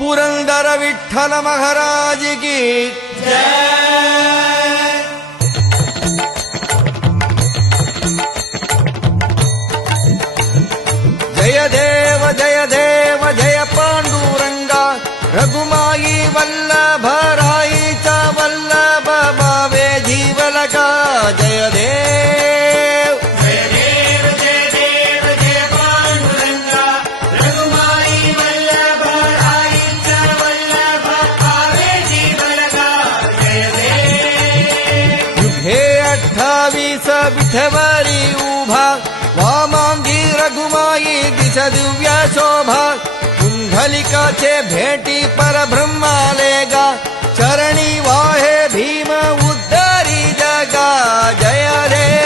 पुरंदर विठ्ठल महाराज की जय देव जय देव जय पांडुरंगा रघुमाई वल्लभ राईचा वल्लभ भावे जीवलका जय देव जय देव जय देव जय पांडुरंगा रघुमाई वल्लभ राईचा वल्लभ भावे जीवलका जय देव युगे 28 विठवरी उभा वामांगी रघुमाई दिस दिव्य शोभा कुंडलिकाचे भेटी परब्रह्मालेगा चरणी वाहे भीम उद्धारी जगा जय देव